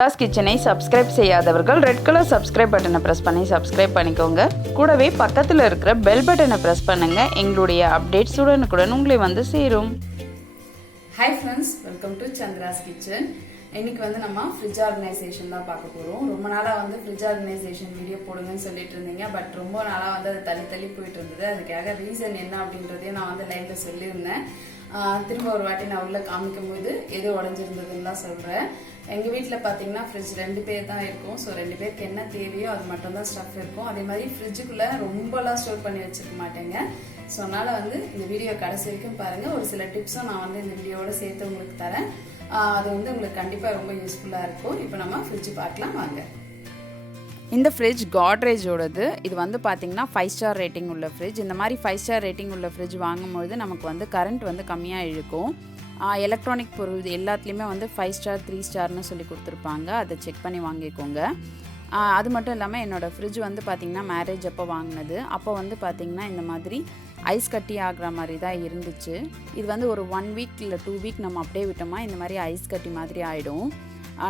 Chandra கிச்சனை subscribe செய்யாதவர்கள் red colour subscribe பட்டனை பிரஸ் பண்ணி சப்ஸ்கிரைப் பண்ணிக்கோங்க. கூடவே பக்கத்தில் இருக்கிற பெல் பட்டனை பிரஸ் பண்ணுங்க. எங்களுடைய அப்டேட்ஸ் உடனுக்குடன் உங்களை வந்து சேரும். Hi friends, welcome to Chandra's kitchen. இன்னைக்கு வந்து நம்ம ஃப்ரிட்ஜ் ஆர்கனைசேஷன் தான் பார்க்க போகிறோம். ரொம்ப நாளாக வந்து ஃப்ரிட்ஜ் ஆர்கனைசேஷன் வீடியோ போடுங்கன்னு சொல்லிட்டு இருந்தீங்க. பட் ரொம்ப நாளாக வந்து அது தள்ளி போயிட்டு இருந்தது. அதுக்காக ரீசன் என்ன அப்படின்றதையும் நான் வந்து லைவ்ல சொல்லியிருந்தேன். திரும்ப ஒரு வாட்டி நான் உள்ள காமிக்கும் போது எது உடஞ்சிருந்ததுன்னு தான் சொல்கிறேன். எங்கள் வீட்டில் பார்த்தீங்கன்னா ஃப்ரிட்ஜ் 2 பேர் தான் இருக்கும். ஸோ 2 பேருக்கு என்ன தேவையோ அது மட்டும் தான் ஸ்டஃப் இருக்கும். அதே மாதிரி ஃப்ரிட்ஜுக்குள்ளே ரொம்பலாம் ஸ்டோர் பண்ணி வச்சுக்க மாட்டேங்க. ஸோ அதனால் வந்து இந்த வீடியோ கடைசி வரைக்கும் பாருங்கள். ஒரு சில டிப்ஸும் நான் வந்து இந்த வீடியோவோட சேர்த்து உங்களுக்கு தரேன். அது வந்து உங்களுக்கு கண்டிப்பாக ரொம்ப யூஸ்ஃபுல்லாக இருக்கும். இப்போ நம்ம ஃப்ரிட்ஜ் பார்க்கலாம் வாங்க. இந்த ஃப்ரிட்ஜ் காட்ரேஜோடது. இது வந்து பார்த்தீங்கன்னா 5 ஸ்டார் ரேட்டிங் உள்ள ஃப்ரிட்ஜ். இந்த மாதிரி 5 ஸ்டார் ரேட்டிங் உள்ள ஃப்ரிட்ஜ் வாங்கும்பொழுது நமக்கு வந்து கரண்ட் வந்து கம்மியாக இழுக்கும். எலக்ட்ரானிக் பொருள் எல்லாத்துலேயுமே வந்து 5 ஸ்டார் 3 ஸ்டார்னு சொல்லி கொடுத்துருப்பாங்க. அதை செக் பண்ணி வாங்கிக்கோங்க. அது மட்டும் இல்லாமல் என்னோடய ஃப்ரிட்ஜ் வந்து பார்த்திங்கன்னா மேரேஜ் அப்போ வாங்கினது. அப்போ வந்து பார்த்திங்கன்னா இந்த மாதிரி ஐஸ் கட்டி ஆகிற மாதிரி தான் இருந்துச்சு. இது வந்து ஒரு 1 வீக் இல்லை 2 வீக் நம்ம அப்படியே விட்டோமா இந்த மாதிரி ஐஸ் கட்டி மாதிரி ஆகிடும்.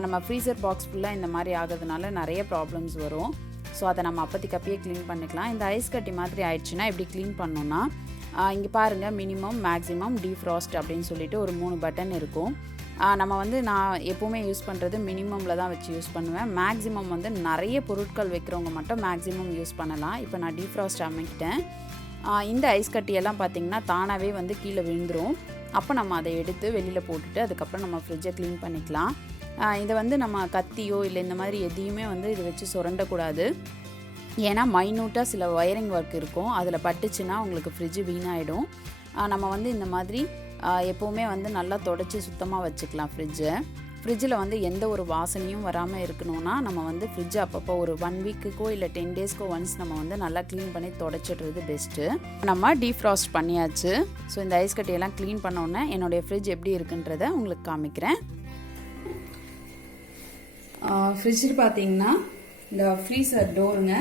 நம்ம ஃப்ரீசர் பாக்ஸ் ஃபுல்லாக இந்த மாதிரி ஆகிறதுனால நிறைய ப்ராப்ளம்ஸ் வரும். ஸோ அதை நம்ம அப்போதைக்கு அப்பயே க்ளீன் பண்ணிக்கலாம். இந்த ஐஸ் கட்டி மாதிரி ஆயிடுச்சுன்னா எப்படி க்ளீன் பண்ணோன்னா, இங்கே பாருங்கள், மினிமம் மேக்ஸிமம் டீஃப்ராஸ்ட் அப்படின்னு சொல்லிட்டு ஒரு 3 பட்டன் இருக்கும். நம்ம வந்து நான் எப்போவுமே யூஸ் பண்ணுறது மினிமமில் தான் வச்சு யூஸ் பண்ணுவேன். மேக்ஸிமம் வந்து நிறைய பொருட்கள் வைக்கிறவங்க மட்டும் மேக்ஸிமம் யூஸ் பண்ணலாம். இப்போ நான் டீஃப்ராஸ்ட் அமைக்கிட்டேன். இந்த ஐஸ் கட்டியெல்லாம் பார்த்திங்கன்னா தானாகவே வந்து கீழே விழுந்துடும். அப்போ நம்ம அதை எடுத்து வெளியில் போட்டுட்டு அதுக்கப்புறம் நம்ம ஃப்ரிட்ஜை க்ளீன் பண்ணிக்கலாம். இதை வந்து நம்ம கத்தியோ இல்லை இந்த மாதிரி எதையுமே வந்து இதை வச்சு சுரண்டக்கூடாது. ஏன்னா மைன்யூட்டாக சில ஒயரிங் ஒர்க் இருக்கும். அதில் பட்டுச்சுன்னா உங்களுக்கு ஃப்ரிட்ஜு வீணாகிடும். நம்ம வந்து இந்த மாதிரி எப்போவுமே வந்து நல்லா தொடச்சி சுத்தமாக வச்சுக்கலாம் ஃப்ரிட்ஜில் வந்து எந்த ஒரு வாசனையும் வராமல் இருக்கணும்னா நம்ம வந்து ஃப்ரிட்ஜை அப்பப்போ ஒரு 1 வீக்குக்கோ இல்லை 10 டேஸ்க்கோ ஒன்ஸ் நம்ம வந்து நல்லா க்ளீன் பண்ணி தொடச்சிடுறது பெஸ்ட்டு. நம்ம டீஃப்ராஸ்ட் பண்ணியாச்சு. ஸோ இந்த ஐஸ் கட்டியெல்லாம் க்ளீன் பண்ணோன்னே என்னுடைய ஃப்ரிட்ஜ் எப்படி இருக்குன்றதை உங்களுக்கு காமிக்கிறேன். ஃப்ரிட்ஜில் பார்த்தீங்கன்னா இந்த ஃப்ரீசர் டோருங்க.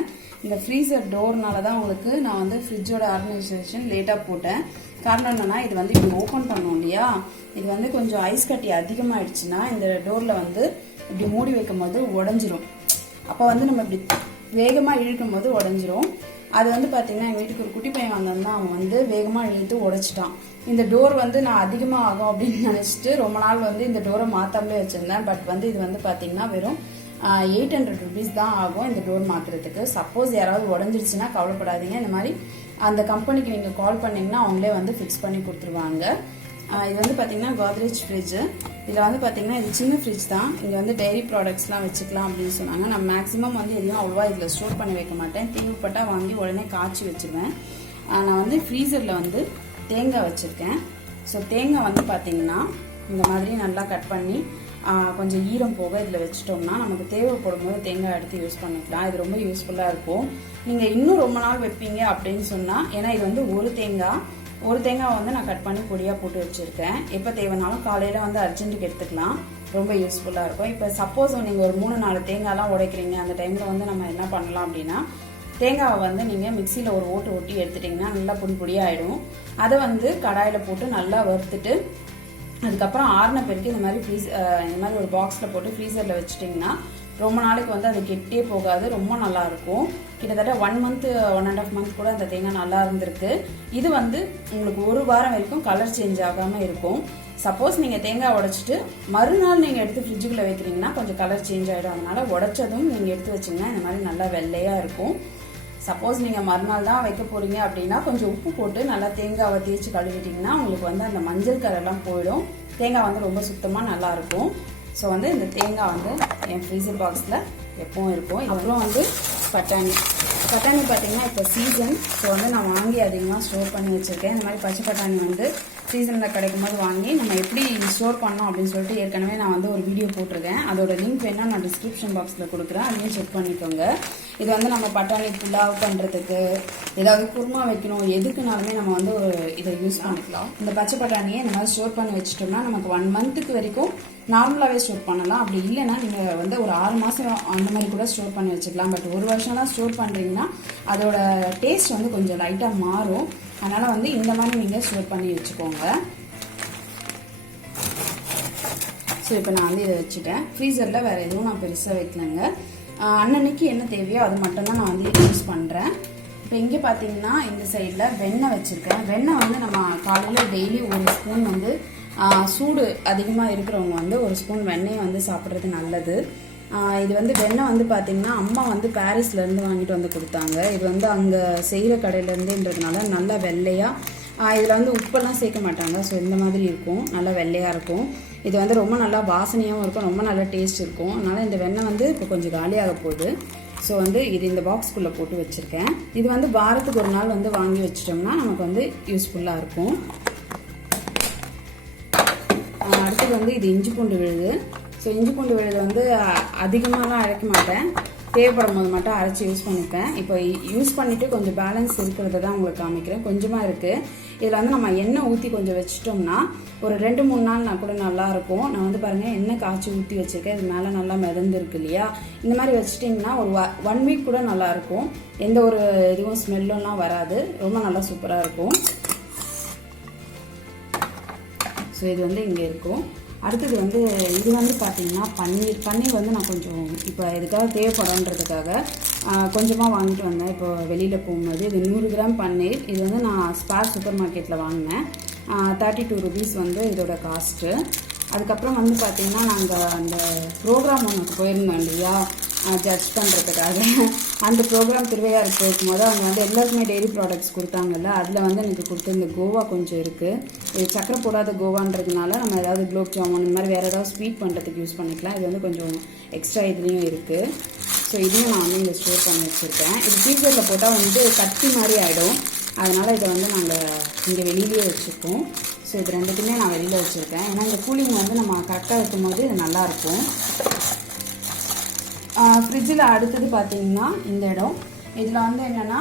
இந்த ஃப்ரீசர் டோர்னால தான் உங்களுக்கு நான் வந்து ஃப்ரிட்ஜோட ஆர்கனைசேஷன் லேட்டாக போட்டேன். காரணம் என்னென்னா, இது வந்து இப்படி ஓப்பன் பண்ணோம் இல்லையா, இது வந்து கொஞ்சம் ஐஸ் கட்டி அதிகமாகிடுச்சுன்னா இந்த டோரில் வந்து இப்படி மூடி வைக்கும் போது உடஞ்சிரும். அப்போ வந்து நம்ம இப்படி வேகமாக இழுக்கும் போது உடஞ்சிரும். அது வந்து பார்த்திங்கன்னா எங்கள் வீட்டுக்கு ஒரு குட்டி பையன் வந்தான்னா அவன் வந்து வேகமாக இழுத்து உடைச்சிட்டான். இந்த டோர் வந்து நான் அதிகமாக ஆகும் அப்படின்னு நினச்சிட்டு ரொம்ப நாள் வந்து இந்த டோரை மாற்றாமலே வச்சுருந்தேன். பட் வந்து இது வந்து பார்த்திங்கன்னா வெறும் 800 rupees தான் ஆகும் இந்த டோர் மாற்றுறதுக்கு. சப்போஸ் யாராவது உடஞ்சிருச்சுன்னா கவலைப்படாதீங்க. இந்த மாதிரி அந்த கம்பெனிக்கு நீங்கள் கால் பண்ணிங்கன்னா அவங்களே வந்து ஃபிக்ஸ் பண்ணி கொடுத்துருவாங்க. இது வந்து பார்த்திங்கன்னா கோத்ரேஜ் ஃப்ரிட்ஜு. இதில் வந்து பார்த்திங்கன்னா இது சின்ன ஃப்ரிட்ஜ் தான். இங்கே வந்து டெய்ரி ப்ராடக்ட்ஸ்லாம் வச்சுக்கலாம் அப்படின்னு சொன்னாங்க. நான் மேக்ஸிமம் வந்து எதையும் அவ்வளோவா இதில் ஸ்டோர் பண்ணி வைக்க மாட்டேன். தேவைப்பட்டால் வாங்கி உடனே காய்ச்சி வச்சுருவேன். நான் வந்து ஃப்ரீசரில் வந்து தேங்காய் வச்சுருக்கேன். ஸோ தேங்காய் வந்து பார்த்திங்கன்னா இந்த மாதிரி நல்லா கட் பண்ணி கொஞ்சம் ஈரம் போக இதில் வச்சுட்டோம்னா நமக்கு தேவைப்படும் போது தேங்காய் எடுத்து யூஸ் பண்ணிக்கலாம். இது ரொம்ப யூஸ்ஃபுல்லாக இருக்கும். நீங்கள் இன்னும் ரொம்ப நாள் வைப்பீங்க அப்படின்னு சொன்னால், ஏன்னா இது வந்து ஒரு தேங்காய் வந்து நான் கட் பண்ணி பொடியாக போட்டு வச்சுருக்கேன். எப்போ தேவைனாலும் காலையில் வந்து அர்ஜென்ட்டுக்கு எடுத்துக்கலாம். ரொம்ப யூஸ்ஃபுல்லாக இருக்கும். இப்போ சப்போஸ் நீங்கள் ஒரு 3-4 தேங்காய்லாம் உடைக்கிறீங்க, அந்த டைமில் வந்து நம்ம என்ன பண்ணலாம் அப்படின்னா, தேங்காவை வந்து நீங்கள் மிக்சியில் ஒரு ஓட்டி எடுத்துட்டிங்கன்னா நல்லா பொடியாக ஆகிடும். அதை வந்து கடாயில் போட்டு நல்லா வறுத்துட்டு அதுக்கப்புறம் ஆறின பிறகு இந்த மாதிரி ஒரு பாக்ஸில் போட்டு ஃப்ரீசரில் வச்சுட்டிங்கன்னா ரொம்ப நாளைக்கு வந்து அது கெட்டே போகாது. ரொம்ப நல்லாயிருக்கும். கிட்டத்தட்ட 1 month 1.5 month கூட அந்த தேங்காய் நல்லா இருந்திருக்கு. இது வந்து உங்களுக்கு 1 வாரம் வரைக்கும் கலர் சேஞ்ச் ஆகாமல் இருக்கும். சப்போஸ் நீங்கள் தேங்காய் உடைச்சிட்டு மறுநாள் நீங்கள் எடுத்து ஃப்ரிட்ஜுக்குள்ளே வைக்கிறீங்கன்னா கொஞ்சம் கலர் சேஞ்ச் ஆகிடும். அதனால் உடைச்சதும் நீங்கள் எடுத்து வச்சிங்கன்னா இந்த மாதிரி நல்லா வெள்ளையாக இருக்கும். சப்போஸ் நீங்கள் மறுநாள் தான் வைக்க போகிறீங்க அப்படின்னா கொஞ்சம் உப்பு போட்டு நல்லா தேங்காவை தேய்ச்சி கழுவிட்டிங்கன்னா உங்களுக்கு வந்து அந்த மஞ்சள் கரெல்லாம் போயிடும். தேங்காய் வந்து ரொம்ப சுத்தமாக நல்லாயிருக்கும். ஸோ வந்து இந்த தேங்காய் வந்து என் ஃப்ரீசர் பாக்ஸில் எப்பவும் இருக்கும். அப்புறம் வந்து பட்டாணி பார்த்திங்கன்னா இப்போ சீசன். ஸோ வந்து நான் வாங்கி அதிகமாக ஸ்டோர் பண்ணி வச்சுருக்கேன். இந்த மாதிரி பச்சை பட்டாணி வந்து சீசனில் கிடைக்கும் போது வாங்கி நம்ம எப்படி ஸ்டோர் பண்ணோம் அப்படின்னு சொல்லிட்டு ஏற்கனவே நான் வந்து ஒரு வீடியோ போட்டிருக்கேன். அதோட லிங்க் வேணால் நான் டிஸ்கிரிப்ஷன் பாக்ஸில் கொடுக்குறேன். அதையும் செக் பண்ணிக்கோங்க. இது வந்து நம்ம பட்டாணி புலாவ் பண்ணுறதுக்கு, ஏதாவது குருமா வைக்கணும், எதுக்குனாலுமே நம்ம வந்து இதை யூஸ் பண்ணிக்கலாம். இந்த பச்சை பட்டாணியை இந்த மாதிரி ஸ்டோர் பண்ணி வச்சுட்டோம்னா நமக்கு 1 month வரைக்கும் நார்மலாகவே ஸ்டோர் பண்ணலாம். அப்படி இல்லைன்னா நீங்கள் வந்து ஒரு 6 மாதம் அந்த மாதிரி கூட ஸ்டோர் பண்ணி வச்சுக்கலாம். பட் 1 வருஷம்லாம் ஸ்டோர் பண்ணுறீங்கன்னா அதோட டேஸ்ட் வந்து கொஞ்சம் லைட்டாக மாறும். அதனால் வந்து இந்த மாதிரி நீங்கள் ஸ்டோர் பண்ணி வச்சுக்கோங்க. ஸோ இப்போ நான் வந்து இதை வச்சுட்டேன். ஃப்ரீசரில் வேறு எதுவும் நான் பெருசாக வைக்கலங்க. அன்னன்னைக்கு என்ன தேவையோ அது மட்டும்தான் நான் வந்து யூஸ் பண்ணுறேன். இப்போ இங்கே பார்த்தீங்கன்னா இந்த சைடில் வெண்ணெய் வச்சுருக்கேன். வெண்ணெய் வந்து நம்ம காலையில் டெய்லி ஒரு ஸ்பூன் வந்து சூடு அதிகமாக இருக்கிறவங்க வந்து ஒரு ஸ்பூன் வெண்ணெயை வந்து சாப்பிட்றது நல்லது. இது வந்து வெண்ணெய் வந்து பார்த்திங்கன்னா அம்மா வந்து பாரிஸ்லேருந்து வாங்கிட்டு வந்து கொடுத்தாங்க. இது வந்து அங்கே செய்கிற கடையிலேருந்துன்றதுனால நல்லா வெள்ளையாக, இதில் வந்து உப்பெல்லாம் சேர்க்க மாட்டாங்க. ஸோ இந்த மாதிரி இருக்கும், நல்லா வெள்ளையாக இருக்கும். இது வந்து ரொம்ப நல்லா வாசனையாகவும் இருக்கும், ரொம்ப நல்லா டேஸ்ட் இருக்கும். அதனால் இந்த வெண்ணெய் வந்து இப்போ கொஞ்சம் காலியாக போகுது. ஸோ வந்து இது இந்த பாக்ஸ்குள்ளே போட்டு வச்சுருக்கேன். இது வந்து வாரத்துக்கு ஒரு நாள் வந்து வாங்கி வச்சிட்டோம்னா நமக்கு வந்து யூஸ்ஃபுல்லாக இருக்கும். அடுத்தது வந்து இது இஞ்சி பூண்டு விழுது. ஸோ இஞ்சி பூண்டு விழுது வந்து அதிகமாகலாம் அரைக்க மாட்டேன், தேவைப்படும் போது மட்டும் அரைச்சி யூஸ் பண்ணிப்பேன். இப்போ யூஸ் பண்ணிவிட்டு கொஞ்சம் பேலன்ஸ் இருக்கிறத தான் உங்களுக்கு காமிக்கிறேன். கொஞ்சமாக இருக்குது. இதில் வந்து நம்ம எண்ணெய் ஊற்றி கொஞ்சம் வச்சிட்டோம்னா ஒரு 2-3 நாள் கூட நல்லாயிருக்கும். நான் வந்து பாருங்கள் எண்ணெய் காய்ச்சி ஊற்றி வச்சுருக்கேன். இது மேலே நல்லா மிதந்துருக்கு இல்லையா? இந்த மாதிரி வச்சுட்டிங்கன்னா ஒரு 1 வீக் கூட நல்லாயிருக்கும். எந்த ஒரு இதுவும் ஸ்மெல்லும்லாம் வராது, ரொம்ப நல்லா சூப்பராக இருக்கும். ஸோ இது வந்து இங்கே இருக்கும். அடுத்தது வந்து இது வந்து பார்த்திங்கன்னா பன்னீர் வந்து நான் கொஞ்சம் இப்போ இதுக்காக தேவைப்படுன்றதுக்காக கொஞ்சமாக வாங்கிட்டு வந்தேன். இப்போ வெளியில் போகும்போது இது 100 கிராம் பன்னீர். இது வந்து நான் ஸ்பார் சூப்பர் மார்க்கெட்டில் வாங்கினேன். 32 rupees வந்து இதோட காஸ்ட்டு. அதுக்கப்புறம் வந்து பார்த்திங்கன்னா நாங்கள் அந்த ப்ரோக்ராம் ஒன்று போயிருந்தோம் இல்லையா, ஜட்ஜ் பண்ணுறதுக்காக. அந்த ப்ரோக்ராம் திருவையாருக்கு போகும்போது அவங்க வந்து எல்லாருக்குமே டெய்ரி ப்ராடக்ட்ஸ் கொடுத்தாங்கல்ல, அதில் வந்து எனக்கு கொடுத்த இந்த கோவா கொஞ்சம் இருக்குது. இது சக்கரை போடாத கோவான்றதுனால நம்ம ஏதாவது குலோப் ஜாமுன் இந்த மாதிரி வேறு ஏதாவது ஸ்வீட் பண்ணுறதுக்கு யூஸ் பண்ணிக்கலாம். இது வந்து கொஞ்சம் எக்ஸ்ட்ரா இதுலேயும் இருக்குது. ஸோ இதையும் நான் வந்து இங்கே ஸ்டோர் பண்ணி வச்சுருக்கேன். இது ஃப்ரீசரில் போட்டால் வந்து கட்டி மாதிரி ஆகிடும். அதனால் இதை வந்து நாங்கள் இங்கே வெளியிலேயே வச்சுருக்கோம். ஸோ இது ரெண்டுக்குமே நான் வெளியில் வச்சுருக்கேன். ஏன்னா இந்த கூலிங் வந்து நம்ம கரெக்டாக வைக்கும்போது இது நல்லாயிருக்கும். ஃப்ரிட்ஜில் அடுத்தது பார்த்திங்கன்னா இந்த இடம், இதில் வந்து என்னென்னா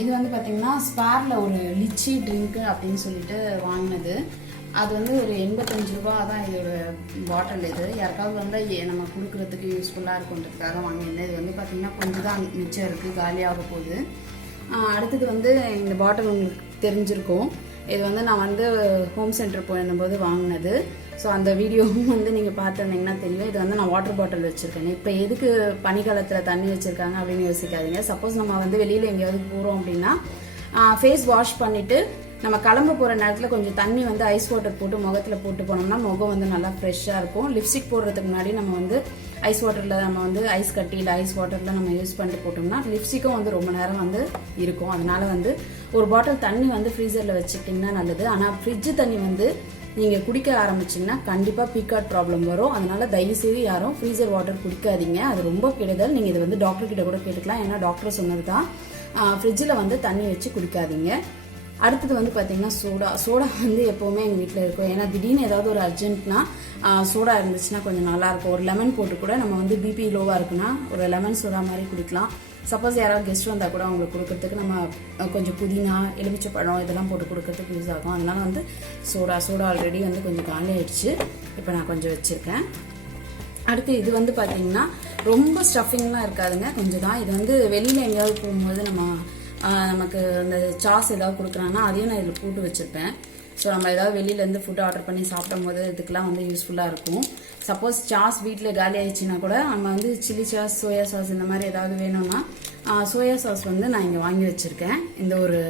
இது வந்து பார்த்திங்கன்னா ஸ்பேரில் ஒரு லிச்சி ட்ரிங்க்கு அப்படின்னு சொல்லிட்டு வாங்கினது. அது வந்து ஒரு 85 ரூபா தான் இதோட பாட்டில். இது யாருக்காவது வந்து நம்ம கொடுக்குறதுக்கு யூஸ்ஃபுல்லாக இருக்குன்றதுக்காக வாங்கியிருந்தேன். இது வந்து பார்த்திங்கன்னா கொஞ்சம் தான் மிச்சம் இருக்குது, காலியாக போகுது. அடுத்தது வந்து இந்த பாட்டில் உங்களுக்கு தெரிஞ்சிருக்கும். இது வந்து நான் வந்து ஹோம் சென்டர் போயிருந்தபோது வாங்கினது. ஸோ அந்த வீடியோவும் வந்து நீங்கள் பார்த்துருந்தீங்கன்னா தெரியும். இது வந்து நான் வாட்டர் பாட்டில் வச்சுருக்கேன். இப்போ எதுக்கு பனிக்காலத்தில் தண்ணி வச்சுருக்காங்க அப்படின்னு யோசிக்காதீங்க. சப்போஸ் நம்ம வந்து வெளியில் எங்கேயாவது போகிறோம் அப்படின்னா ஃபேஸ் வாஷ் பண்ணிவிட்டு நம்ம கிளம்ப போகிற நேரத்தில் கொஞ்சம் தண்ணி வந்து ஐஸ் வாட்டர் போட்டு முகத்தில் போட்டு போனோம்னா முகம் வந்து நல்லா ஃப்ரெஷ்ஷாக இருக்கும். லிப்ஸ்டிக் போடுறதுக்கு முன்னாடி நம்ம வந்து ஐஸ் வாட்டரில் நம்ம வந்து ஐஸ் கட்டியில் ஐஸ் வாட்டரில் நம்ம யூஸ் பண்ணிட்டு போட்டோம்னா லிப்ஸ்டிக்கும் வந்து ரொம்ப நேரம் வந்து இருக்கும். அதனால வந்து ஒரு பாட்டில் தண்ணி வந்து ஃப்ரீசரில் வச்சுக்கிட்டிங்கன்னா நல்லது. ஆனால் ஃப்ரிட்ஜு தண்ணி வந்து நீங்கள் குடிக்க ஆரம்பிச்சிங்கன்னா கண்டிப்பாக பீகாட் ப்ராப்ளம் வரும். அதனால் தயவுசெய்து யாரும் ஃப்ரீசர் வாட்டர் குடிக்காதீங்க, அது ரொம்ப கெடுதல். நீங்கள் இதை வந்து டாக்டர்கிட்ட கூட கேட்டுக்கலாம். ஏன்னா டாக்டர் சொன்னது தான் ஃப்ரிட்ஜில் வந்து தண்ணி வச்சு குடிக்காதீங்க. அடுத்தது வந்து பார்த்திங்கன்னா சோடா வந்து எப்போவுமே எங்கள் வீட்டில் இருக்கும். ஏன்னா திடீர்னு ஏதாவது ஒரு அர்ஜென்ட்னா சோடா இருந்துச்சுன்னா கொஞ்சம் நல்லாயிருக்கும். ஒரு லெமன் போட்டு கூட நம்ம வந்து பிபி லோவாக இருக்குன்னா ஒரு லெமன் சோடா மாதிரி குடிக்கலாம். சப்போஸ் யாராவது கெஸ்ட் வந்தால் கூட அவங்களுக்கு கொடுக்கறதுக்கு நம்ம கொஞ்சம் புதினா எலுமிச்சை பழம் இதெல்லாம் போட்டு கொடுக்கறதுக்கு யூஸ் ஆகும். அதனால வந்து சோடா ஆல்ரெடி வந்து கொஞ்சம் காலி ஆயிடுச்சு. இப்போ நான் கொஞ்சம் வச்சுருக்கேன். அடுத்து இது வந்து பார்த்திங்கன்னா ரொம்ப ஸ்டஃபிங்லாம் இருக்காதுங்க, கொஞ்சம் தான். இது வந்து வெளியில் எங்கேயாவது போகும்போது நமக்கு அந்த சாஸ் ஏதாவது கொடுக்குறாங்கன்னா அதையும் நான் இதில் போட்டு வச்சுருப்பேன். ஸோ நம்ம ஏதாவது வெளியிலேருந்து ஃபுட் ஆர்டர் பண்ணி சாப்பிடும் போது இதுக்கெலாம் வந்து யூஸ்ஃபுல்லாக இருக்கும். சப்போஸ் சாஸ் வீட்டில் காலி ஆயிடுச்சுன்னா கூட நம்ம வந்து சில்லி சாஸ், சோயா சாஸ் இந்த மாதிரி ஏதாவது வேணும்னா சோயா சாஸ் வந்து நான் இங்கே வாங்கி வச்சுருக்கேன், இந்த ஒரு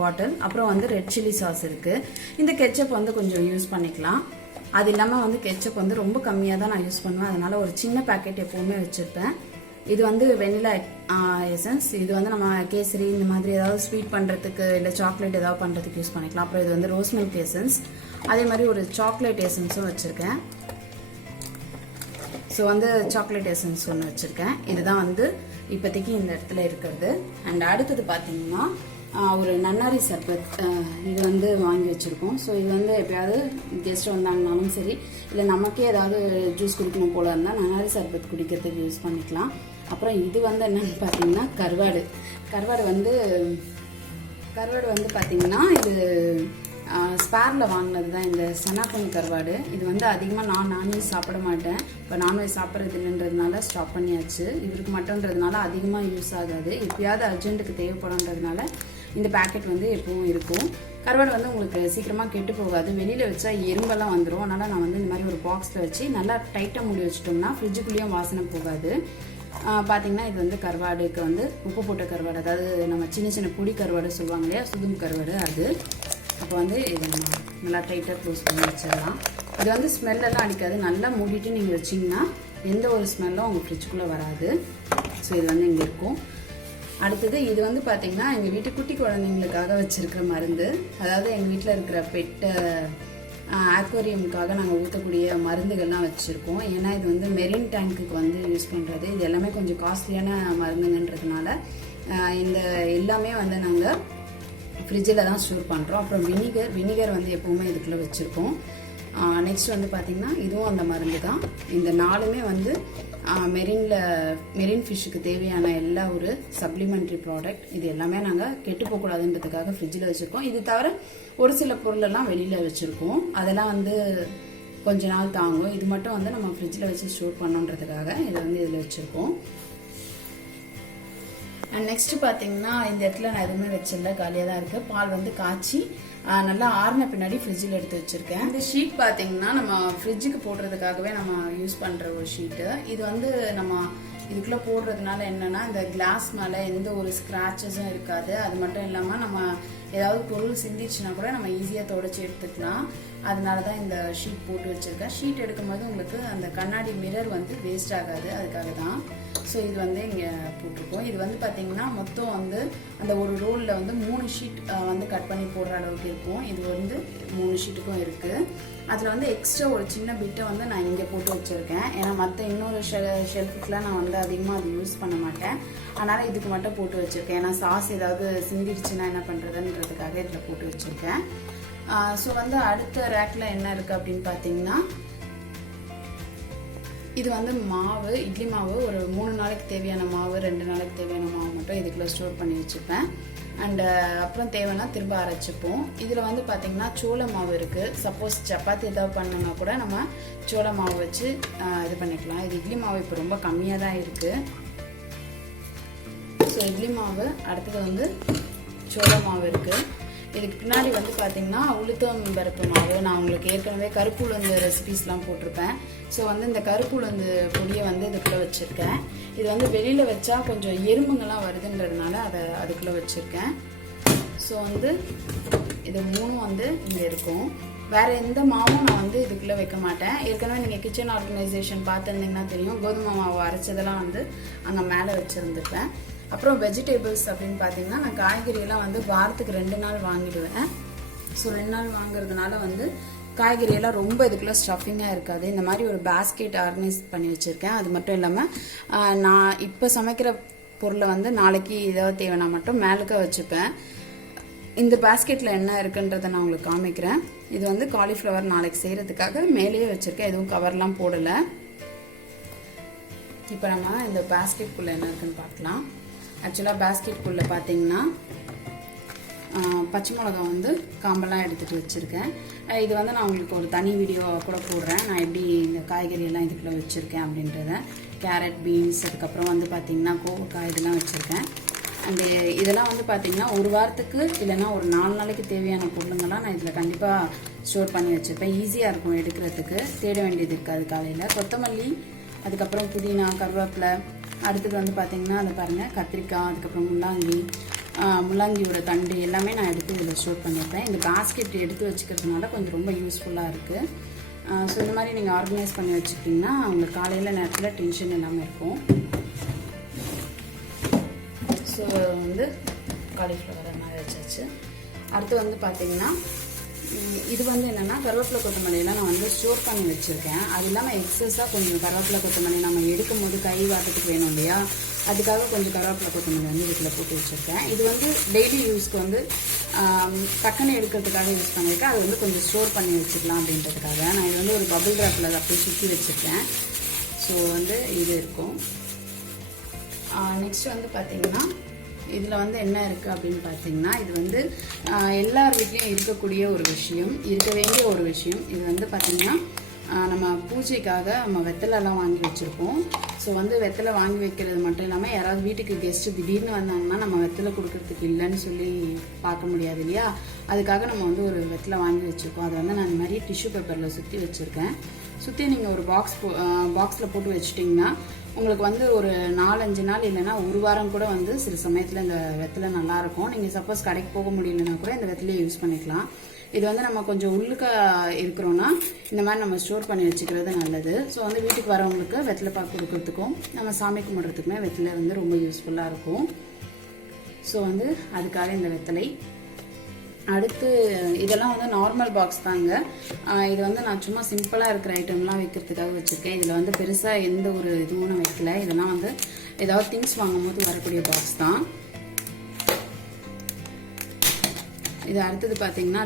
பாட்டில். அப்புறம் வந்து ரெட் சில்லி சாஸ் இருக்குது. இந்த கெச்சப் வந்து கொஞ்சம் யூஸ் பண்ணிக்கலாம். அது இல்லாமல் வந்து கெச்சப் வந்து ரொம்ப கம்மியாக தான் நான் யூஸ் பண்ணுவேன். அதனால் ஒரு சின்ன பேக்கெட் எப்போவுமே வச்சுருப்பேன். இது வந்து வெனிலா எசன்ஸ். இது வந்து நம்ம கேசரி இந்த மாதிரி ஏதாவது ஸ்வீட் பண்ணுறதுக்கு இல்லை சாக்லேட் ஏதாவது பண்ணுறதுக்கு யூஸ் பண்ணிக்கலாம். அப்புறம் இது வந்து ரோஸ் மில்க் எசன்ஸ். அதே மாதிரி ஒரு சாக்லேட் எசன்ஸும் வச்சுருக்கேன். ஸோ வந்து சாக்லேட் எசன்ஸ் ஒன்று வச்சுருக்கேன். இதுதான் வந்து இப்போதைக்கு இந்த இடத்துல இருக்கிறது. அண்ட் அடுத்தது பார்த்தீங்கன்னா ஒரு நன்னாரி சர்பத், இது வந்து வாங்கி வச்சுருக்கோம். ஸோ இது வந்து எப்பயாவது கெஸ்ட் வந்தாங்கனாலும் சரி, இல்லை நமக்கே ஏதாவது ஜூஸ் குடிக்கணும் போல இருந்தால் நன்னாரி சர்பத் குடிக்கிறதுக்கு யூஸ் பண்ணிக்கலாம். அப்புறம் இது வந்து என்னென்னு பார்த்தீங்கன்னா கருவாடு வந்து பார்த்தீங்கன்னா இது ஸ்பேரில் வாங்கினது தான், இந்த சனாக்கன் கருவாடு. இது வந்து அதிகமாக நான் நான்வெஜ் சாப்பிட மாட்டேன். இப்போ நான்வெஜ் சாப்பிட்றது இல்லைன்றதுனால ஸ்டாப் பண்ணியாச்சு. இவருக்கு மட்டும்ன்றதுனால அதிகமாக யூஸ் ஆகாது. எப்பயாவது அர்ஜென்ட்டுக்கு தேவைப்படும்ன்றதுனால இந்த பேக்கெட் வந்து எப்பவும் இருக்கும். கருவாடு வந்து உங்களுக்கு சீக்கிரமாக கெட்டு போகாது. வெளியில் வச்சா எறும்பெல்லாம் வந்துடும். அதனால் நான் வந்து இந்த மாதிரி ஒரு பாக்ஸில் வச்சு நல்லா டைட்டாக மூடி வச்சிட்டோம்னா ஃப்ரிட்ஜுக்குள்ளேயும் வாசனை போகாது. பார்த்திங்கன்னா இது வந்து கருவாடுக்கு வந்து உப்பு போட்ட கருவாடு, அதாவது நம்ம சின்ன சின்ன பொடி கருவாடு சொல்லுவாங்க இல்லையா, சுதும் கருவாடு அது. அப்போ வந்து இதை நம்ம நல்லா டைட்டாக க்ளோஸ் பண்ணி வச்சிடலாம். இது வந்து ஸ்மெல்லெல்லாம் அடிக்காது. நல்லா மூடிட்டு நீங்கள் வச்சிங்கன்னா எந்த ஒரு ஸ்மெல்லும் உங்கள் ஃப்ரிட்ஜுக்குள்ளே வராது. ஸோ இது வந்து இங்கே இருக்கும். அடுத்தது இது வந்து பார்த்திங்கன்னா எங்கள் வீட்டு குட்டி குழந்தைங்களுக்காக வச்சுருக்கிற மருந்து. அதாவது எங்கள் வீட்டில் இருக்கிற பெட்டு ஆக்வேரியமுக்காக நாங்கள் ஊற்றக்கூடிய மருந்துகள்லாம் வச்சுருக்கோம். ஏன்னா இது வந்து மெரின் டேங்க்குக்கு வந்து யூஸ் பண்ணுறது. இது எல்லாமே கொஞ்சம் காஸ்ட்லியான மருந்துங்கன்றதுனால இந்த எல்லாமே வந்து நாங்கள் ஃப்ரிட்ஜில் தான் ஸ்டோர் பண்ணுறோம். அப்புறம் வினிகர் வந்து எப்போவுமே இதுக்குள்ளே வச்சுருக்கோம். நெக்ஸ்ட் வந்து பார்த்திங்கன்னா இதுவும் அந்த மருந்து தான். இந்த 4மே வந்து மெரின் ஃபிஷ்ஷுக்கு தேவையான எல்லா ஒரு சப்ளிமெண்ட்ரி ப்ராடக்ட். இது எல்லாமே நாங்கள் கெட்டு போகக்கூடாதுன்றதுக்காக ஃப்ரிட்ஜில் வச்சுருக்கோம். இது தவிர ஒரு சில பொருளெல்லாம் வெளியில் வச்சுருக்கோம். அதெல்லாம் வந்து கொஞ்ச நாள் தாங்கும். இது மட்டும் வந்து நம்ம ஃப்ரிட்ஜில் வச்சு ஸ்டோர் பண்ணோன்றதுக்காக இதை வந்து இதில் வச்சுருக்கோம். அண்ட் நெக்ஸ்ட்டு பார்த்தீங்கன்னா இந்த இடத்துல நான் எதுவுமே வச்சிடல, காலியாக தான் இருக்குது. பால் வந்து காய்ச்சி நல்லா ஆறின பின்னாடி ஃப்ரிட்ஜில் எடுத்து வச்சுருக்கேன். இந்த ஷீட் பார்த்தீங்கன்னா நம்ம ஃப்ரிட்ஜுக்கு போடுறதுக்காகவே நம்ம யூஸ் பண்ணுற ஒரு ஷீட்டு. இது வந்து நம்ம இதுக்குள்ளே போடுறதுனால என்னென்னா இந்த கிளாஸ் மேலே எந்த ஒரு ஸ்க்ராச்சஸும் இருக்காது. அது மட்டும் இல்லாமல் நம்ம ஏதாவது பொருள் சிந்திச்சுன்னா கூட நம்ம ஈஸியாக துடைச்சி எடுத்துக்கலாம். அதனால தான் இந்த ஷீட் போட்டு வச்சுருக்கேன். ஷீட் எடுக்கும்போது உங்களுக்கு அந்த கண்ணாடி மிரர் வந்து வேஸ்ட் ஆகாது, அதுக்காக தான். ஸோ இது வந்து இங்கே போட்டிருக்கோம். இது வந்து பார்த்திங்கன்னா மொத்தம் வந்து அந்த ஒரு ரோலில் வந்து 3 ஷீட் வந்து கட் பண்ணி போடுற அளவுக்கு இருக்கும். இது வந்து 3 ஷீட்டுக்கும் இருக்குது. அதில் வந்து எக்ஸ்ட்ரா ஒரு சின்ன பிட்டை வந்து நான் இங்கே போட்டு வச்சுருக்கேன். ஏன்னா மற்ற இன்னொரு ஷெல்ஃபுக்கெலாம் நான் வந்து அதிகமாக அது யூஸ் பண்ண மாட்டேன். அதனால் இதுக்கு மட்டும் போட்டு வச்சுருக்கேன். ஏன்னா சாஸ் ஏதாவது சிந்திடுச்சுன்னா என்ன பண்ணுறதுன்றதுக்காக இதில் போட்டு வச்சுருக்கேன். ஸோ வந்து அடுத்த ரேக்கில் என்ன இருக்குது அப்படின்னு பார்த்தீங்கன்னா இது வந்து மாவு, இட்லி மாவு, ஒரு 3 நாளைக்கு தேவையான மாவு, 2 நாளைக்கு தேவையான மாவு மட்டும் இதுக்குள்ளே ஸ்டோர் பண்ணி வச்சுப்பேன். அண்டு அப்புறம் தேவைன்னா திரும்ப அரைச்சிப்போம். இதில் வந்து பார்த்திங்கன்னா சோள மாவு இருக்குது. சப்போஸ் சப்பாத்தி ஏதாவது பண்ணோன்னா கூட நம்ம சோள மாவு வச்சு இது பண்ணிக்கலாம். இது இட்லி மாவு இப்போ ரொம்ப கம்மியாக தான் இருக்குது. ஸோ இட்லி மாவு, அடுத்தது வந்து சோள மாவு இருக்குது. இதுக்கு பின்னாடி வந்து பார்த்திங்கன்னா உளுத்தம் பருப்பு மாவு. நான் உங்களுக்கு ஏற்கனவே கருப்பு உளுந்து ரெசிபீஸ்லாம் போட்டிருப்பேன். ஸோ வந்து இந்த கருப்பு உளுந்து பொடியை வந்து இதுக்குள்ளே வச்சுருக்கேன். இது வந்து வெளியில் வச்சா கொஞ்சம் எறும்புங்கள்லாம் வருதுன்றதுனால அதை அதுக்குள்ளே வச்சுருக்கேன். ஸோ வந்து இது 3 வந்து இங்கே இருக்கும். வேறு எந்த மாவும் நான் வந்து இதுக்குள்ளே வைக்க மாட்டேன். ஏற்கனவே நீங்கள் கிச்சன் ஆர்கனைசேஷன் பார்த்துருந்தீங்கன்னா தெரியும், கோதுமை மாவு அரைச்சதெல்லாம் வந்து அங்கே மேலே வச்சுருந்துப்பேன். அப்புறம் வெஜிடபிள்ஸ் அப்படின்னு பார்த்தீங்கன்னா நான் காய்கறியெல்லாம் வந்து வாரத்துக்கு 2 நாள் வாங்கிடுவேன். ஸோ 2 நாள் வாங்குறதுனால வந்து காய்கறியெல்லாம் ரொம்ப இதுக்குள்ளே ஸ்டஃபிங்காக இருக்காது. இந்த மாதிரி ஒரு பேஸ்கெட் ஆர்கனைஸ் பண்ணி வச்சுருக்கேன். அது மட்டும் இல்லாமல் நான் இப்போ சமைக்கிற பொருளை வந்து நாளைக்கு ஏதாவது தேவைன்னா மட்டும் மேலுக்க வச்சுப்பேன். இந்த பேஸ்கெட்டில் என்ன இருக்குன்றதை நான் உங்களுக்கு காமிக்கிறேன். இது வந்து காலிஃப்ளவர் நாளைக்கு செய்கிறதுக்காக மேலேயே வச்சுருக்கேன். எதுவும் கவர்லாம் போடலை. இப்போ நம்ம இந்த பேஸ்கெட்குள்ளே என்ன இருக்குன்னு பார்க்கலாம். ஆக்சுவலாக பேஸ்கெட்குள்ளே பார்த்தீங்கன்னா பச்சை மிளகா வந்து காம்பெல்லாம் எடுத்துகிட்டு வச்சுருக்கேன். இது வந்து நான் உங்களுக்கு ஒரு தனி வீடியோ கூட போடுறேன், நான் எப்படி இந்த காய்கறியெல்லாம் இதுக்குள்ளே வச்சுருக்கேன் அப்படின்றத. கேரட், பீன்ஸ், அதுக்கப்புறம் வந்து பார்த்திங்கன்னா கோவக்காய் இதெல்லாம் வச்சுருக்கேன். அண்டு இதெல்லாம் வந்து பார்த்திங்கன்னா ஒரு வாரத்துக்கு இல்லைன்னா ஒரு 4 நாளைக்கு தேவையான பொருளுங்கள்லாம் நான் இதில் கண்டிப்பாக ஸ்டோர் பண்ணி வச்சுருப்பேன். ஈஸியாக இருக்கும் எடுக்கிறதுக்கு, தேட வேண்டியது இருக்காது. காலையில் கொத்தமல்லி, அதுக்கப்புறம் புதினா, கருவேப்பிலை, அடுத்தது வந்து பார்த்திங்கன்னா அதை பாருங்கள் கத்திரிக்காய், அதுக்கப்புறம் முள்ளங்கியோட தண்டு எல்லாமே நான் எடுத்து இதில் ஸ்டோர் பண்ணியிருப்பேன். இந்த பேஸ்கெட் எடுத்து வச்சுக்கிறதுனால கொஞ்சம் ரொம்ப யூஸ்ஃபுல்லாக இருக்குது. ஸோ இந்த மாதிரி நீங்கள் ஆர்கனைஸ் பண்ணி வச்சுக்கிட்டிங்கன்னா உங்களுக்கு காலையில் நேரத்தில் டென்ஷன் இல்லாமல் இருக்கும். ஸோ வந்து காலிஃப்ளவர் மாதிரி வச்சாச்சு. அடுத்து வந்து பார்த்திங்கன்னா இது வந்து என்னென்னா கருவேப்பிலை கொத்தமல்லியெல்லாம் நான் வந்து ஸ்டோர் பண்ணி வச்சுருக்கேன். அது இல்லாமல் எக்ஸஸாக கொஞ்சம் கருவேப்பிலை கொத்தமல்லி நம்ம எடுக்கும் போது கை வாட்டத்துக்கு வேணும் இல்லையா, அதுக்காக கொஞ்சம் கருவேப்பிலை கொத்தமல்லி வந்து இதுக்குள்ளே போட்டு வச்சுருக்கேன். இது வந்து டெய்லி யூஸ்க்கு வந்து டக்குன்னு எடுக்கிறதுக்காக யூஸ் பண்ணியிருக்கேன். அது வந்து கொஞ்சம் ஸ்டோர் பண்ணி வச்சுக்கலாம் அப்படின்றதுக்காக நான் இது வந்து ஒரு பபிள் ட்ராப்பில் அப்படியே சுற்றி வச்சுருக்கேன். ஸோ வந்து இது இருக்கும். நெக்ஸ்ட் வந்து பார்த்திங்கன்னா இதில் வந்து என்ன இருக்குது அப்படின்னு பார்த்தீங்கன்னா இது வந்து எல்லார் வீட்லேயும் இருக்கக்கூடிய ஒரு விஷயம், இருக்க வேண்டிய ஒரு விஷயம். இது வந்து பார்த்திங்கன்னா நம்ம பூஜைக்காக நம்ம வெத்தலைலாம் வாங்கி வச்சுருக்கோம். ஸோ வந்து வெத்தலை வாங்கி வைக்கிறது மட்டும் இல்லாமல் யாராவது வீட்டுக்கு கெஸ்ட்டு திடீர்னு வந்தாங்கன்னா நம்ம வெத்தலை கொடுக்கறதுக்கு இல்லைன்னு சொல்லி பார்க்க முடியாது இல்லையா, அதுக்காக நம்ம வந்து ஒரு வெத்தலை வாங்கி வச்சுருக்கோம். அதை வந்து நான் இந்த மாதிரி டிஷ்யூ பேப்பரில் சுற்றி வச்சுருக்கேன். சுற்றி நீங்கள் ஒரு பாக்ஸில் போட்டு வச்சுட்டிங்கன்னா உங்களுக்கு வந்து ஒரு 4-5 நாள் இல்லைன்னா ஒரு வாரம் கூட வந்து சில சமயத்தில் இந்த வெத்தலை நல்லாயிருக்கும். நீங்கள் சப்போஸ் கடைக்கு போக முடியலன்னா கூட இந்த வெத்தலையை யூஸ் பண்ணிக்கலாம். இது வந்து நம்ம கொஞ்சம் உள்ளுக்க இருக்கிறோன்னா இந்த மாதிரி நம்ம ஸ்டோர் பண்ணி வச்சுக்கிறது நல்லது. ஸோ வந்து வீட்டுக்கு வரவங்களுக்கு வெத்தலை பாக்கு கொடுக்கறதுக்கும் நம்ம சாமி கும்பிட்றதுக்குமே வெத்தலை வந்து ரொம்ப யூஸ்ஃபுல்லாக இருக்கும். ஸோ வந்து அதுக்காக இந்த வெத்தலை. அடுத்து இதெல்லாம் வந்து நார்மல் பாக்ஸ் தாங்க. இது வந்து நான் சும்மா சிம்பிளாக இருக்கிற ஐட்டம்லாம் வைக்கிறதுக்காக வச்சுருக்கேன். இதில் வந்து பெருசாக எந்த ஒரு இதுவும் நான் வைக்கல. இதெல்லாம் வந்து ஏதாவது திங்ஸ் வாங்கும் போது வரக்கூடிய பாக்ஸ் தான் இது. அடுத்தது பார்த்தீங்கன்னா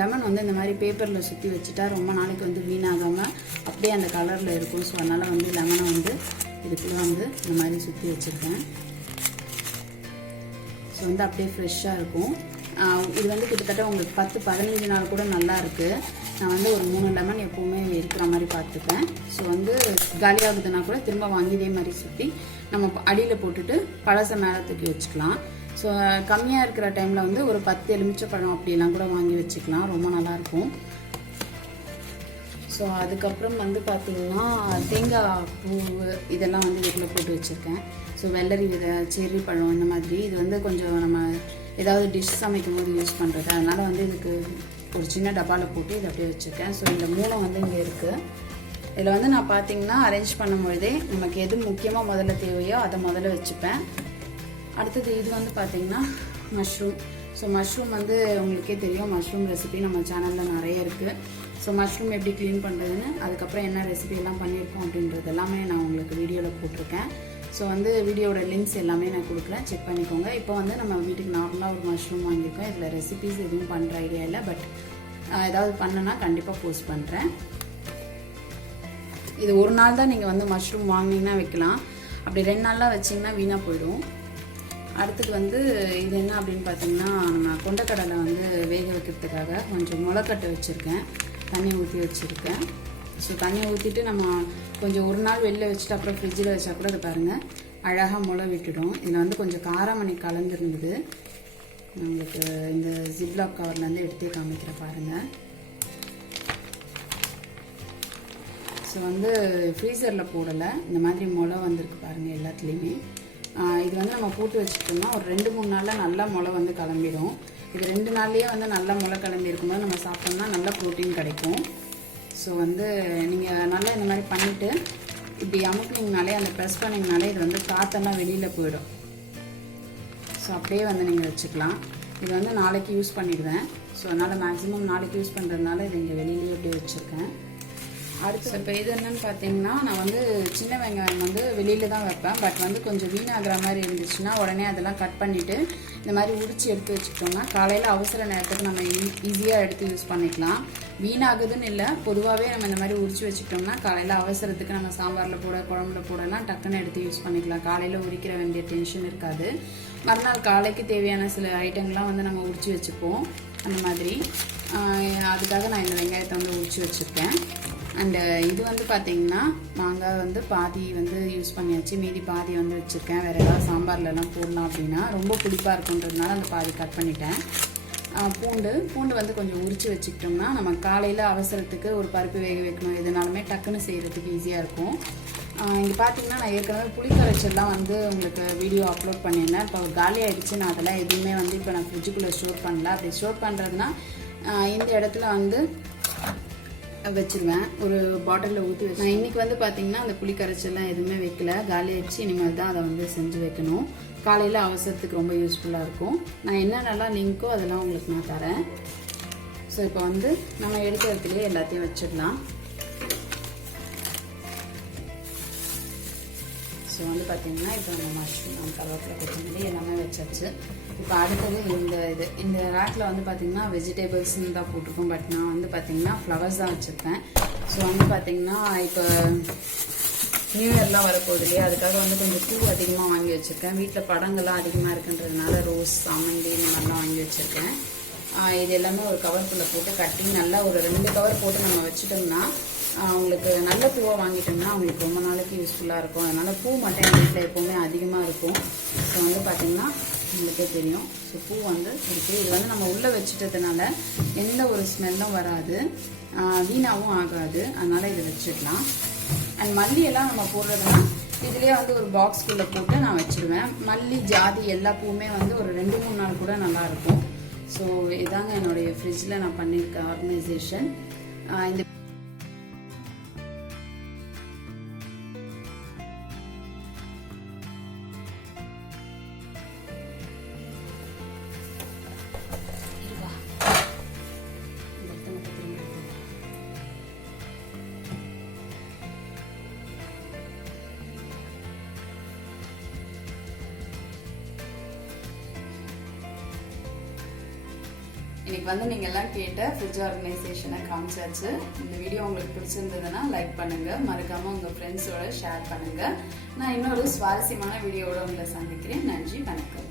லெமன் வந்து இந்த மாதிரி பேப்பரில் சுற்றி வச்சுட்டா ரொம்ப நாளைக்கு வந்து வீணாகாமல் அப்படியே அந்த கலரில் இருக்கும். ஸோ அதனால் வந்து லெமனை வந்து இதுக்குள்ளே வந்து இந்த மாதிரி சுற்றி வச்சுருக்கேன். ஸோ வந்து அப்படியே ஃப்ரெஷ்ஷாக இருக்கும். இது வந்து கிட்டத்தட்ட உங்களுக்கு 10-15 நாள் கூட நல்லா இருக்குது. நான் வந்து ஒரு 3 லெமன் எப்போவுமே இருக்கிற மாதிரி பார்த்துப்பேன். ஸோ வந்து காலியாகுதுன்னா கூட திரும்ப வாங்கி இதே மாதிரி சுற்றி நம்ம அடியில் போட்டுட்டு பழசை மேலே தூக்கி வச்சுக்கலாம். ஸோ கம்மியாக இருக்கிற டைமில் வந்து ஒரு 10 எலுமிச்சை பழம் அப்படிலாம் கூட வாங்கி வச்சுக்கலாம், ரொம்ப நல்லாயிருக்கும். ஸோ அதுக்கப்புறம் வந்து பார்த்திங்கன்னா தேங்காய் பூ இதெல்லாம் வந்து வீட்டில் போட்டு வச்சுருக்கேன். ஸோ வெள்ளரி விதை, செர்ரி பழம் இந்த மாதிரி இது வந்து கொஞ்சம் நம்ம ஏதாவது டிஷ் சமைக்கும் போது யூஸ் பண்ணுறது. அதனால் வந்து இதுக்கு ஒரு சின்ன டப்பாவில் போட்டு இதை அப்படியே வச்சுருக்கேன். ஸோ இந்த 3 வந்து இங்கே இருக்குது. இதில் வந்து நான் பார்த்திங்கன்னா அரேஞ்ச் பண்ணும்பொழுதே நமக்கு எது முக்கியமாக முதல்ல தேவையோ அதை முதல்ல வச்சுப்பேன். அடுத்தது இது வந்து பார்த்திங்கன்னா மஷ்ரூம். ஸோ மஷ்ரூம் வந்து உங்களுக்கே தெரியும், மஷ்ரூம் ரெசிபி நம்ம சேனலில் நிறைய இருக்குது. ஸோ மஷ்ரூம் எப்படி க்ளீன் பண்ணுறதுன்னு, அதுக்கப்புறம் என்ன ரெசிபி எல்லாம் பண்ணியிருக்கோம் அப்படின்றது எல்லாமே நான் உங்களுக்கு வீடியோவில் போட்டிருக்கேன். ஸோ வந்து வீடியோட லிங்க்ஸ் எல்லாமே நான் கொடுக்குறேன், செக் பண்ணிக்கோங்க. இப்போ வந்து நம்ம வீட்டுக்கு நார்மலாக ஒரு மஷ்ரூம் வாங்கியிருக்கோம். இதில் ரெசிபிஸ் எதுவும் பண்ணுற ஐடியா இல்லை, பட் ஏதாவது பண்ணனா கண்டிப்பாக போஸ்ட் பண்ணுறேன். இது ஒரு நாள் தான் நீங்கள் வந்து மஷ்ரூம் வாங்கினீங்கன்னா வைக்கலாம், அப்படி 2 நாள்லாம் வச்சிங்கன்னா வீணாக போயிடும். அடுத்தது வந்து இது என்ன அப்படின்னு பார்த்தீங்கன்னா நம்ம கொண்டக்கடலை வந்து வேக வைக்கிறதுக்காக கொஞ்சம் முளைக்கட்டு வச்சுருக்கேன், தண்ணி ஊற்றி வச்சுருக்கேன். ஸோ தண்ணி ஊற்றிட்டு நம்ம கொஞ்சம் ஒரு நாள் வெளில வச்சுட்டு அப்புறம் ஃப்ரிட்ஜில் வச்சா கூட அது பாருங்கள் அழகாக முளை விட்டுடும். இதில் வந்து கொஞ்சம் காராமணி கலந்துருந்தது. நம்மளுக்கு இந்த ஜிப்லாக் கவர்லேருந்து எடுத்தே காமிக்கிற பாருங்கள். ஸோ வந்து ஃப்ரீசரில் போடலை, இந்த மாதிரி முளை வந்திருக்கு பாருங்கள் எல்லாத்துலேயுமே. இது வந்து நம்ம போட்டு வச்சுட்டோம்னா ஒரு 2-3 நாளில் நல்லா முளை வந்து கிளம்பிடும். இது 2 நாள்லேயே வந்து நல்லா முளை கிளம்பி இருக்கும்போது நம்ம சாப்பிட்டோம்னா நல்லா ப்ரோட்டீன் கிடைக்கும். ஸோ வந்து நீங்கள் நல்லா இந்த மாதிரி பண்ணிவிட்டு இப்படி அமுக்குனீங்கனாலே, அந்த ப்ரெஸ் பண்ணிங்கனாலே இது வந்து காற்றெல்லாம் வெளியில் போயிடும். ஸோ அப்படியே வந்து நீங்கள் வச்சுக்கலாம். இது வந்து நாளைக்கு யூஸ் பண்ணிடுவேன். ஸோ அதனால் மேக்ஸிமம் நாளைக்கு யூஸ் பண்ணுறதுனால இது இங்கே வெளியிலேயே அப்படியே வச்சுருக்கேன். அடுத்து இப்போ இது என்னன்னு பார்த்தீங்கன்னா நான் வந்து சின்ன வெங்காயம் வந்து வெளியில் தான் வைப்பேன், பட் வந்து கொஞ்சம் வீணாகிற மாதிரி இருந்துச்சுன்னா உடனே அதெல்லாம் கட் பண்ணிவிட்டு இந்த மாதிரி உரிச்சு எடுத்து வச்சுக்கிட்டோம்னா காலையில் அவசர நேரத்துக்கு நம்ம ஈஸியாக எடுத்து யூஸ் பண்ணிக்கலாம். வீணாகுதுன்னு இல்லை, பொதுவாகவே நம்ம இந்த மாதிரி உரிச்சு வச்சுக்கிட்டோம்னா காலையில் அவசரத்துக்கு நம்ம சாம்பாரில் போட, குழம்புல போடலாம், டக்குன்னு எடுத்து யூஸ் பண்ணிக்கலாம். காலையில் உரிக்கிற வேண்டிய டென்ஷன் இருக்காது. மறுநாள் காலைக்கு தேவையான சில ஐட்டங்கள்லாம் வந்து நம்ம உரிச்சு வச்சுப்போம் அந்த மாதிரி. அதுக்காக நான் இந்த வெங்காயத்தை வந்து உரிச்சு வச்சுருக்கேன். அண்டு இது வந்து பார்த்திங்கன்னா மாங்காய் வந்து பாதி வந்து யூஸ் பண்ணியாச்சு, மீதி பாதி வந்து வச்சுருக்கேன். வேறு ஏதாவது சாம்பார்லலாம் போடலாம் அப்படின்னா ரொம்ப புளிப்பாக இருக்குன்றதுனால அந்த பாதி கட் பண்ணிட்டேன். பூண்டு வந்து கொஞ்சம் உரித்து வச்சுக்கிட்டோம்னா நம்ம காலையில் அவசரத்துக்கு ஒரு பருப்பு வேக வைக்கணும் எதுனாலுமே டக்குன்னு செய்கிறதுக்கு ஈஸியாக இருக்கும். இங்கே பார்த்தீங்கன்னா நான் ஏற்கனவே புளிக்கரைச்சல்லாம் வந்து உங்களுக்கு வீடியோ அப்லோட் பண்ணியிருந்தேன். இப்போ காலி ஆகிடுச்சு. நான் அதெல்லாம் எதுவுமே வந்து இப்போ நான் ஃப்ரிட்ஜுக்குள்ளே ஸ்டோர் பண்ணல. அப்படி ஸ்டோர் பண்ணுறதுனா இந்த இடத்துல வந்து வச்சுருவேன், ஒரு பாட்டிலில் ஊற்றி வச்சு. நான் இன்றைக்கி வந்து பார்த்திங்கன்னா அந்த புளி கரைச்சல்லாம் எதுவுமே வைக்கல, காலி ஆகிடுச்சு. இனிமேல் தான் அதை வந்து செஞ்சு வைக்கணும். காலையில் அவசரத்துக்கு ரொம்ப யூஸ்ஃபுல்லாக இருக்கும். நான் என்னென்னலாம் லிங்க்கோ அதெல்லாம் உங்களுக்கு நான் தரேன். ஸோ இப்போ வந்து நம்ம எடுக்கிறதுலேயே எல்லாத்தையும் வச்சிடலாம். ஸோ வந்து பார்த்திங்கன்னா இப்போ நம்ம மஷ்ரூம், கருவேப்பிலை, கொத்தமல்லி எல்லாமே வச்சாச்சு. இப்போ அடுத்தது இந்த ரேக்கில் வந்து பார்த்திங்கன்னா வெஜிடபிள்ஸ்ன்னு தான் போட்டிருக்கோம், பட் நான் வந்து பார்த்திங்கன்னா ஃப்ளவர்ஸ் தான் வச்சுருப்பேன். ஸோ வந்து பார்த்திங்கன்னா இப்போ நியூ இயர்லாம் வரப்போகுது இல்லையா, அதுக்காக வந்து கொஞ்சம் பூ அதிகமாக வாங்கி வச்சுருக்கேன். வீட்டில் படங்கள்லாம் அதிகமாக இருக்குன்றதுனால ரோஸ், சாமந்தி இந்த மாதிரிலாம் வாங்கி வச்சுருக்கேன். இது எல்லாமே ஒரு கவருக்குள்ளே போட்டு கட்டி நல்லா ஒரு 2 கவர் போட்டு நம்ம வச்சுட்டோம்னா உங்களுக்கு நல்ல பூவாக வாங்கிட்டோம்னா உங்களுக்கு ரொம்ப நாளைக்கு யூஸ்ஃபுல்லாக இருக்கும். அதனால் பூ மட்டும் எங்கள் வீட்டில் எப்போவுமே அதிகமாக இருக்கும். ஸோ வந்து பார்த்திங்கன்னா உங்களுக்கே தெரியும். ஸோ பூ வந்து இருக்குது. இது வந்து நம்ம உள்ளே வச்சுட்டதுனால எந்த ஒரு ஸ்மெல்லும் வராது, வீணாகவும் ஆகாது. அதனால் இதை வச்சுக்கலாம். அண்ட் மல்லியெல்லாம் நம்ம போடுறதுனா இதுலேயே வந்து ஒரு பாக்ஸ்குள்ளே போட்டு நான் வச்சுருவேன். மல்லி, ஜாதி எல்லா பூவுமே வந்து ஒரு 2-3 நாள் கூட நல்லாயிருக்கும். ஸோ இதாங்க என்னுடைய ஃப்ரிட்ஜில் நான் பண்ணியிருக்க ஆர்கனைசேஷன். இந்த இன்னைக்கு வந்து நீங்கள் எல்லாம் கேட்ட ஃப்ரிட்ஜ் ஆர்கனைசேஷனை காமிச்சாச்சு. இந்த வீடியோ உங்களுக்கு பிடிச்சிருந்ததுன்னா லைக் பண்ணுங்கள், மறக்காமல் உங்கள் ஃப்ரெண்ட்ஸோட ஷேர் பண்ணுங்கள். நான் இன்னொரு சுவாரஸ்யமான வீடியோவோட உங்களை சந்திக்கிறேன். நன்றி, வணக்கம்.